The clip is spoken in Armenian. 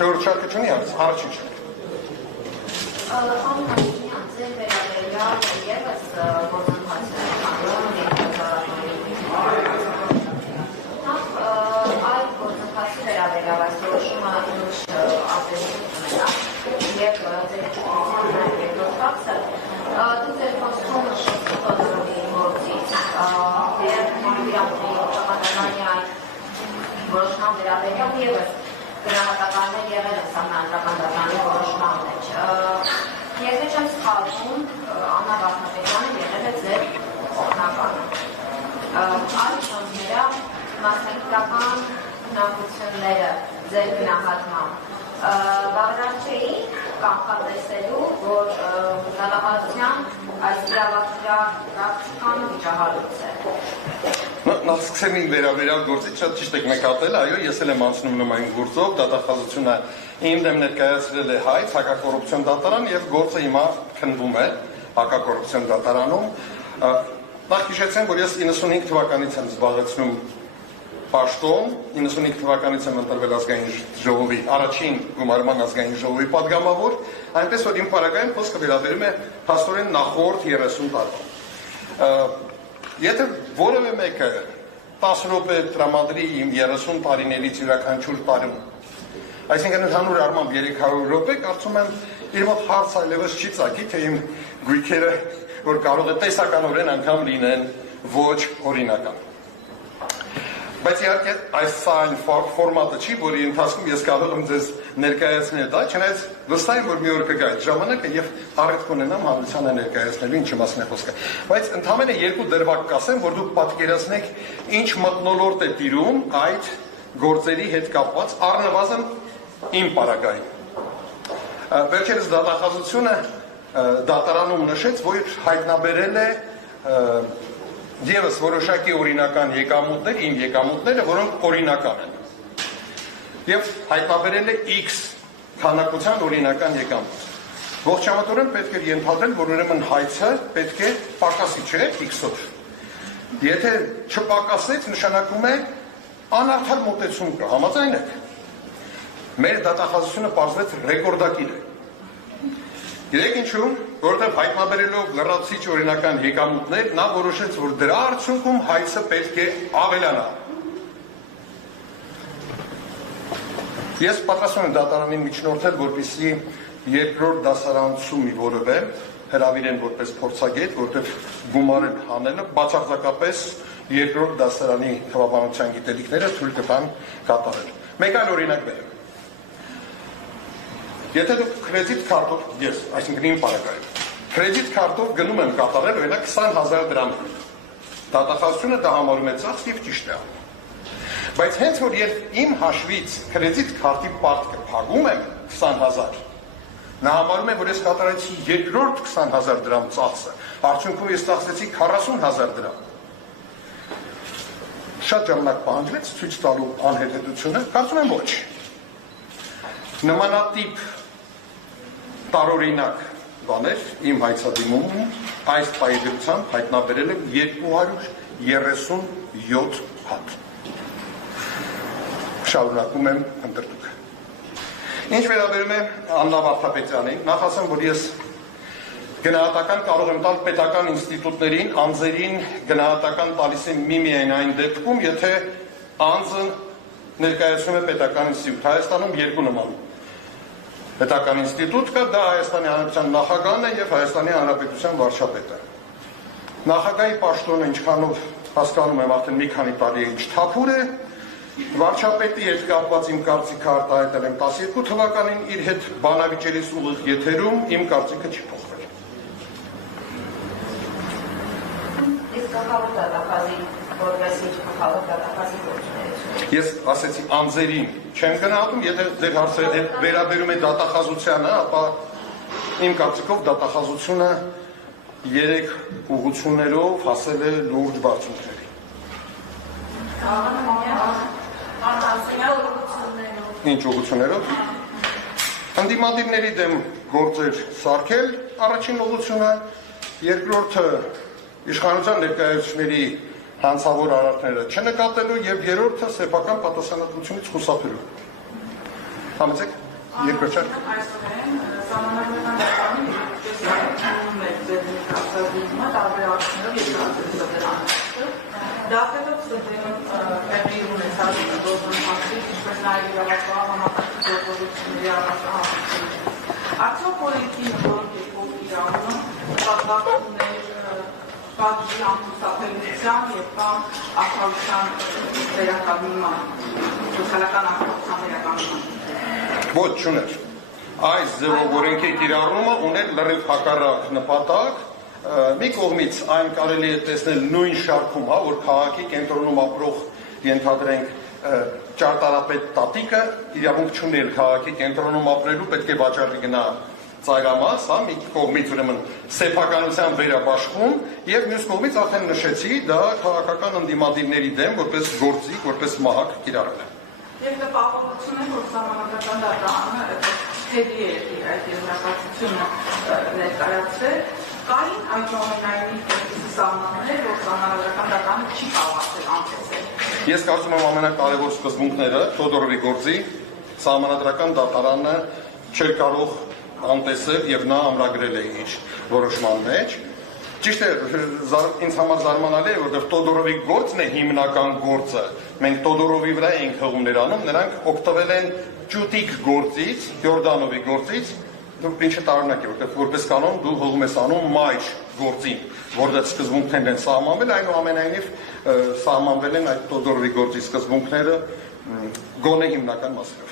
Չորչարկությունի առաջին շարք։ Անհատության ձեր վերաբերյալ ևս գործընթացներ այդ գործընթացի վերաբերյալ այս որոշումը ինչ ազդեցություն ունենա եւ ձեր երկրորդ հարցը դու ձեր խոսքում նշեցիք կադրովի գործից եւ իրավունքի օգտագործանի այդ որոշման վերաբերյալ ևս գնահատականներ եղել են սահմանադրական դատարանի որոշման մեջ։ Եթե չեմ սխալվում, Աննա Վարդապետյանը եղել է ձեր օգնականը։ Այդ շրջանները մասնագիտական հնարավորությունները ձեր գնահատման բավարար չէին կանխատեսելու, որ դատախազության այս իրավապրակտիկան վիճահարույց է։ Նախ սկսեմ իմ վերաբերյալ գործից, շատ ճիշտ եք նկատել, այո, ես էլ եմ անցնում նման գործով, դատախազությունը իմ դեմ ներկայացրել է Հայց հակակոռուպցիոն դատարան եւ գործը հիմա քննվում է հակակոռուպցիոն դատարանում։ Նախ հիշեցեմ, որ ես 95 թվականից եմ զբաղեցնում պաշտոն, 95 թվականից եմ ընտրվել ազգային ժողովի, առաջին գումարման ազգային ժողովի պատգամավոր, այնպես որ իմ պարագայում խոսքը վերաբերում է փաստորեն նախորդ 30 տարվա։ Եթե որևէ մեկը 10 րոպե տրամադրի իմ 30 տարիներից յուրաքանչյուր տարում, այսինքն ընդհանուր առմամբ 300 րոպե, կարծում եմ իր մոտ հարց այլևս չի ծագի, թե իմ գույքերը, որ կարող է տեսականորեն անգամ լինեն ոչ օրինական։ Բայց իհարկե այս այն ֆորմատը չի, որի ընթացքում ես կարող եմ ձեզ ներկայացնել դա, չնայած վստահ եմ, որ մի օր կգա այդ ժամանակը եւ առիթ կունենամ հանրությանը ներկայացնելու ինչի մասին է խոսքը։ Բայց ընդհանրապես երկու դրվագ կասեմ, որ դուք պատկերացնեք ինչ մթնոլորտ է տիրում այդ գործերի հետ կապված առնվազն իմ պարագայում։ Վերջերս դատախազությունը դատարանում նշեց, որ հայտնաբերել է Եվս որոշակի օրինական եկամուտներ, իմ եկամուտները, որոնք օրինական են։ Եվ հայտնաբերել է X քանակության օրինական եկամուտ։ Ողջամտորեն պետք է ենթադրել, որ ուրեմն Հայցը պետք է պակասի, չէ, X-ով։ Եթե չպակասեց, նշանակում է անարդար մոտեցում կա, համաձայն եք։ Մեր դատախազությունը պարզվեց ռեկորդակիր է։ Գիտեք ինչու, որտեղ հայտնաբերելով լրացիչ օրինական եկամուտներ, նա որոշեց, որ դրա արդյունքում Հայցը պետք է ավելանա։ Ես պատրաստում եմ դատարանին միջնորդել, որպեսզի երկրորդ դասարանցում մի որևէ հրավիրեն որպես փորձագետ, որտեղ գումարել հանելը բացարձակապես երկրորդ դասարանի թվաբանության գիտելիքները թույլ կտան կատարել։ Մեկ այլ օրինակ բերեմ։ Եթե դուք կրեդիտ քարտով, ես, այսինքն իմ պարագայում, կրեդիտ քարտով գնում եմ կատարել, օրինակ 20,000 դրամ։ Դատախազությունը դա համարում է ծախս եւ ճիշտ է անում։ Բայց հենց որ երբ իմ հաշվից կրեդիտ քարտի պարտքը փակում եմ 20,000, նա համարում է, որ ես կատարեցի երկրորդ 20,000 դրամ ծախսը, արդյունքում ես ծախսեցի 40,000 դրամ։ Շատ ժամանակ պահանջվեց ցույց տալու անհետեթությունը, կարծում եմ ոչ։ Նմանատիպ տարօրինակ բաներ իմ հայցադիմում այս պայծրությամբ հայտնաբերել եմ 237 հատ։ Շարունակում եմ ընտրտուքը։ Ինչ վերաբերում է Աննա Վարդապետյանին, նախ ասեմ, որ ես գնահատական կարող եմ տալ պետական ինստիտուտներին, անձերին գնահատական տալիս եմ միայն այն դեպքում, եթե անձը ներկայացնում է պետական ինստիտուտ։ Հայաստանում երկու նման պետական ինստիտուտ կա, դա Հայաստանի Հանրապետության նախագահն է եւ Հայաստանի Հանրապետության վարչապետը։ Նախագահի պաշտոնը ինչքանով հասկանում եմ արդեն մի քանի տարի է ինչ թափուր է, վարչապետի հետ կապված իմ կարծիքը արտահայտել եմ 12 թվականին իր հետ բանավիճերից ուղիղ եթերում, իմ կարծիքը չի փոխվել։ Իսկ գլխավոր դատախազի որպես ինչ գլխավոր դատախազի գործունեություն։ Ես ասեցի անձերին չեմ գնահատում, եթե ձեր հարցը վերաբերում է դատախազությանը, ապա իմ կարծիքով դատախազությունը 3 ուղղություններով հասել է լուրջ բարձունքների։ Ինչ ուղղություններով։ Ընդդիմադիրների դեմ գործեր սարքել առաջին ուղղությունը, երկրորդը իշխանության ներկայացուցիչների հանցավոր արարքները չնկատելու եւ երրորդը սեփական պատասխանատվությունից խուսափելու։ Համեցեք։ Երկրորդ Այսօրեն սահմանադրական դատարանի տեսակետում է ձերնի կազմակերպումը տարբերակներով երկրորդը դատելով ստեղծել տեղի ունեցած գործընթացի, ինչպես նաև իրավապահ համակարգի գործողությունների առանձնահատկությունները։ Արդյոք օրենքի նոր կերպով իրավունք պատվակում է պատժի ամուսնապետության եւ կամ արտադրության վերականգնման, սոցիալական արտադրության վերականգնման։ Ոչ չուներ։ Այս ձևով օրենքի կիրառումը ուներ լրիվ հակառակ նպատակ։ Մի կողմից այն կարելի է տեսնել նույն շարքում, որ քաղաքի կենտրոնում ապրող ենթադրենք ճարտարապետ տատիկը իրավունք չուներ քաղաքի կենտրոնում ապրելու, պետք է վաճառի գնա ծայրամաս, մի կողմից ուրեմն սեփականության վերաբաշխում եւ մյուս կողմից արդեն նշեցի, դա քաղաքական ընդդիմադիրների դեմ որպես գործիք, որպես մահակ կիրառել է։ Եվ տպավորություն է, որ սահմանադրական դատարանը թերի է այդ եզրակացությունը ներկայացրել, կային այնուամենայնիվ սահմաններ, որ սահմանադրական դատարանը չի կարողացել անցնել։ Ես կարծում եմ ամենակարևոր սկզբունքները Թոդորովի գործի սահմանադրական դատարանը չէր կարող անտեսել եւ նա ամրագրել է իր որոշման մեջ։ Ճիշտ է, ինձ համար զարմանալի է, որովհետև Թոդորովի գործն է հիմնական գործը։ Մենք Թոդորովի վրա ենք հղումներ անում, նրանք օգտվել են ճուտիկ գործից, Յորդանովի գործից, ինչը տարօրինակ է, որովհետև որպես կանոն դու հղում ես անում մայր գործին, որտեղ սկզբունքներն են սահմանվել, այնուամենայնիվ սահմանվել են այդ Թոդորովի գործի սկզբունքները գոնե հիմնական մասերով։